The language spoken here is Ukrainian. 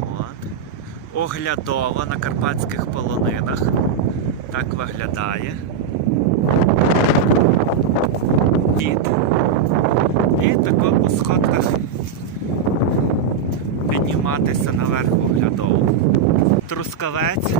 От. Оглядово на карпатських полонинах. Так виглядає. Від. І тако по сходках підніматися наверх оглядову. Трускавець.